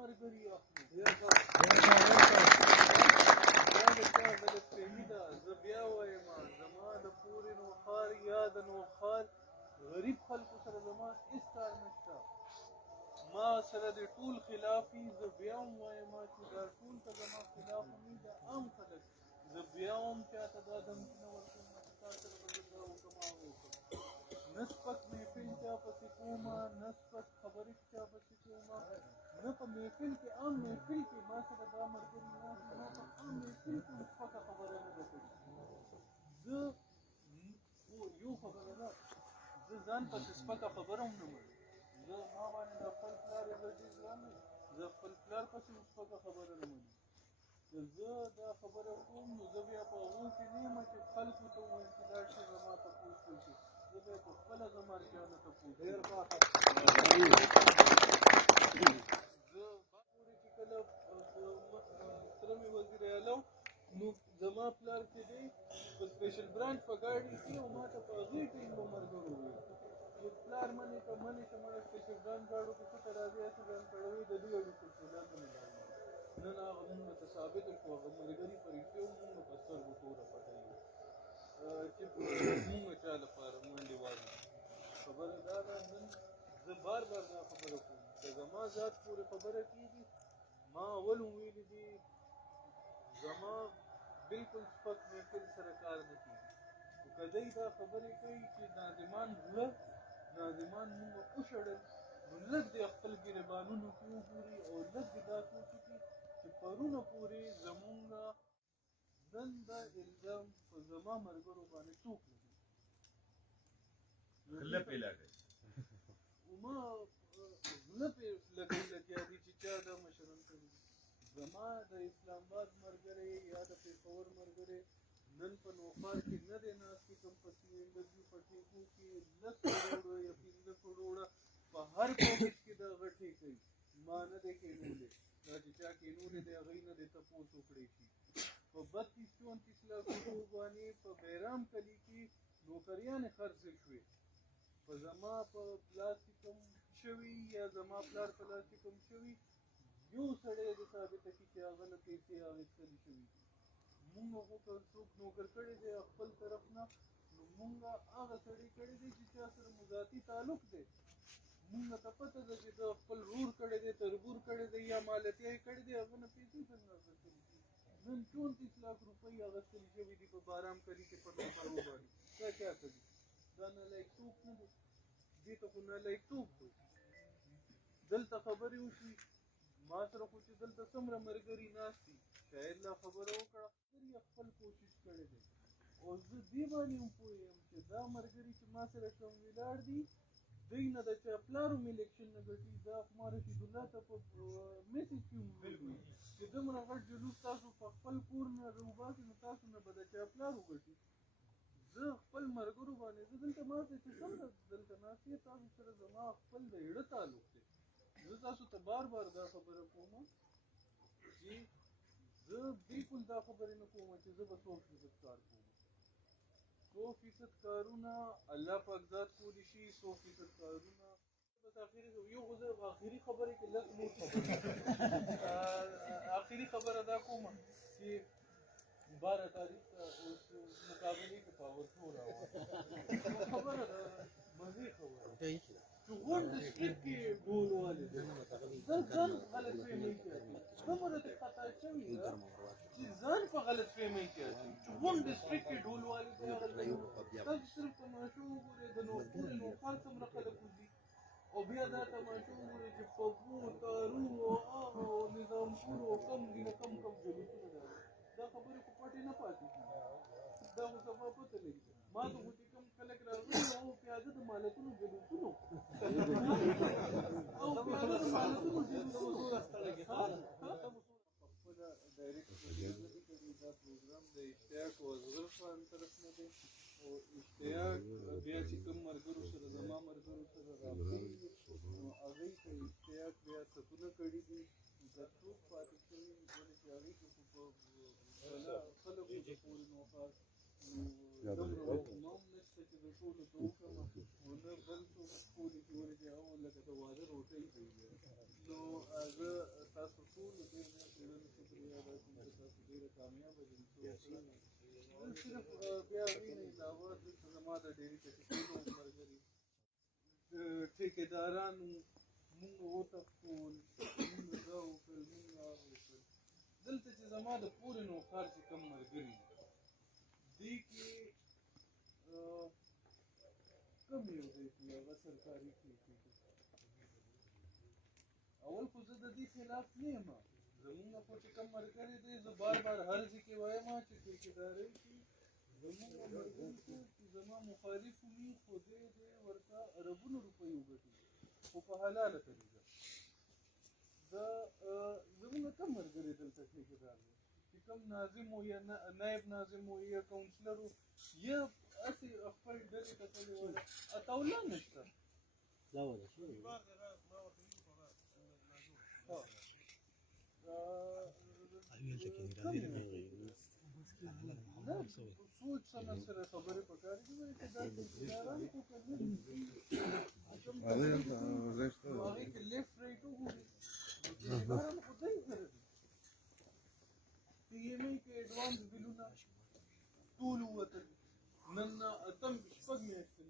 ملګري اخلو دا د چا غلطفهمي ده. زه بیا وایم زما د پورې نوښار یا د نوښار غریب خلکو سره زما هېڅ کار نشته. ما سره د ټول خلافي. زه بیا هم وایم چې دا ټول که زما خلاف وي د عام خلک زه بیا هم چاته دا دمکي نه ورکوم چې تا سره به زه دا وکړم هغه وکړم. نه سپک محفل چا پسې کومه نه سپک خبرې چا پسې کومه نه په محفل کې عام محفل کې ما سره دا ملګري ناست ما په عام محفل کې سپکه خبره نه ده کړې. زه یو خبره ده زه ځان پسې سپکه خبره هم نه منم. زه ما باندې د خپل پلار زه ډېر ګران دی. زه خپل پلار پسې سپکه خبره نه منم. که زه دا خبره کوم نو زه بیا په هغو کې نه یم چې خلکو ته ووایم چې دا شی زما تپوس وکړي. زه بیا په خپله زما رجا نه تپوس زه پورې چې کله تره مې وزیر اعلی نو زما پلار چې دی په سپیشل برانچ په ګاډي کې او ما ته په هغې ټیم به ملګرو وویل چې پلار منې که مړه سپیشل برانچ ګاډو کې څه ته راځې هسې ځان کړوي د دوی اړیکو سودان ته مې نن هغه مونږ ته ثابت کړو هغه ملګري په رښتیا هم مونږ په سترګو توره پټوي چې مونږ چا لپاره منډې واخلو. خبره دا ده نن زه بار دا خبره کوم که زما ذات پورې خبره کېږي ما اول هم ویلي دي زما بلکل سپک محفل سره کار نه کېږي. خو که دی دا خبرې کوي چې ناظمان زړه ناظمان مونږ وشړل نو لږ دی خپل ګریبانونو کې وګوري او لږ دی دا سوچ وکړي چې پرونه پورې زمونږ نن دا الزام په زما ملګرو باندې څوک لګوي غله پې لګوي ما غله پې لګوي لګیا دي چې چا دا مشران کړي. زما د اسلام آباد ملګری یا د پېښور ملګری نن په نوښار کې نه دی ناست چې کوم په سیندګي په ټیکو کې 10 کروڑه یا 15 کروڑه په هر کوټ کې دا غټې کوي ما نه دی کېنولی دا چې چا کېنولی دی هغوی نه دی تپوس وکړی شي. په 32-34 لاکھ روپو باندې په بیرام کلي کې نوکریانې خرڅې شوې په زما په لاس کې کوم شوي یا زما پلار په لاس کې کوم شوي یو سړی د ثابته کړي چې هغه نه پیسې اخیستلې شوي دي. مونږ خو که څوک نوکر کړی دی خپل طرف نه نو مونږ هغه سړی کړی دی چې چا سره مو ذاتي تعلق دی. مونږ ته پته ده چې د خپل ورور کړی دی تربور کړی دی یا مالتیا یې کړی دی هغه نه پیسې څنګه اخیستلې شي. نن 34 لاکھ روپۍ اخیستلې شوي دي په بارام کلي کې په نوکرو باندې. دا چا کوي؟ دا نالایکتوب نه دی دې ته خو نالایکتوب دی. دلته خبرې وشوي ما سره خو چې دلته څومره ملګري ناست دي شاید لا خبره وکړه یې خپل کوشش کړی دی او زه دې باندې هم پوه یم چې دا ملګري چې ما سره کوم ولاړ دي دوی نه د چا پلار هم الیکشن نه ګټي. دا خو ما رشید الله ته په میسج کې هم ویلي چې دومره غټ جلوس تاسو په خپل کور نه راوباسئ نو تاسو نه به د چا پلار وګټي. زه خپل ملګرو باندې زه دلته ما ته چې څومره دلته ناست یې تاسو سره زما خپل د زړه تعلق دی. زه تاسو ته بار بار دا خبره کوم چې زه بلکل دا خبرې نه کوم چې زه به 100% کار کوم. 100% کارونه الله پاک ذات کولی شي. 100% کارونه بس یو خو زه آخري خبرې کې لږ نور آخري خبره دا کوم چې 12 تاریخ ته اوس مقابلې کې پاورپور خبره ده مزې خبره چې غونډ ډسټرکټ کې ډول والي دی زه ځان غلط فهمۍ کې اچوي. دومره دې خطا شوي ده چې ځان په غلط فهمۍ کې اچوي چې غونډ ډسټرکټ کې ډول والي دی. تاسو صرف تماشا وګورئ د نوښار څومره خلک وځي او بیا دا تماشا وګورئ چې پګو تارو هغه نظامپور او کم دي نه کم جلوسونه ده. دا خبرې خو پټې نه پاتې کېږي. دا خو زما پته لګي ما ته خو چې کوم خلک راغلي او پیاده د مالتونو جلوسونو او پیاده د مالتونو جلوسونو خپله ډایرکټ دا پروګرام د اشتیاق او اصغر خان طرف نه دی او اشتیاق بیا چې کوم ملګرو سره زما ملګرو سره راغلي نو هغوی ته اشتیاق بیا څپونه کړي دي که څوک پاتې شوي ولې چې هغوی کې خو په خلکو د پورې نوښار دومره وقومه هم نشته چې د ټولو ته وکړم او نه بل څوک کولی چې ولې چې هغه لکه د واده روټۍ کوي نو زه تاسو ټول ډېر ډېر شکریہ ادا کوم چې تاسو ډېره کامیابه جلسه وکړه. صرف بیا هغې نه علاوه دلته زما د ډېرې کټیکولو ملګري ټیکهدارانو مونږ وتښتول، مونږ دا وکړل، مونږ هغه وکړل. دلته چې زما د پورې نوکار چې کوم ملګري دې کې کم یو دی چې هغه سرکاري ټیکې دي. اول خو زه د دې خلاف نه یم، زمونږ خو چې کوم ملګري دی زه بار بار هر ځای کې وایم چې ټیکهدارۍ کې زمونږ ملګري څوک چې زما مخالف وي خو دی ورته اربونو روپۍ وګټي خو په حلاله طریقه. زمونږ کم ملګري دلته ټیکهدار دی چې کوم ناظم و یا نایب ناظم و یا کونسلر و یا هسې خپل ډلې ته تللی وله اطوله نشته. سوچ سمه سره خبرې پکار دي چې دا ټیکهداران خو که نه دي هغې کې لیفټ رایټ وګوري ټیکهداران خو دی سره دي. پي ایم ای کې ایډوانس بلونه ټول ووتل، نن اتم شپږ میاشتې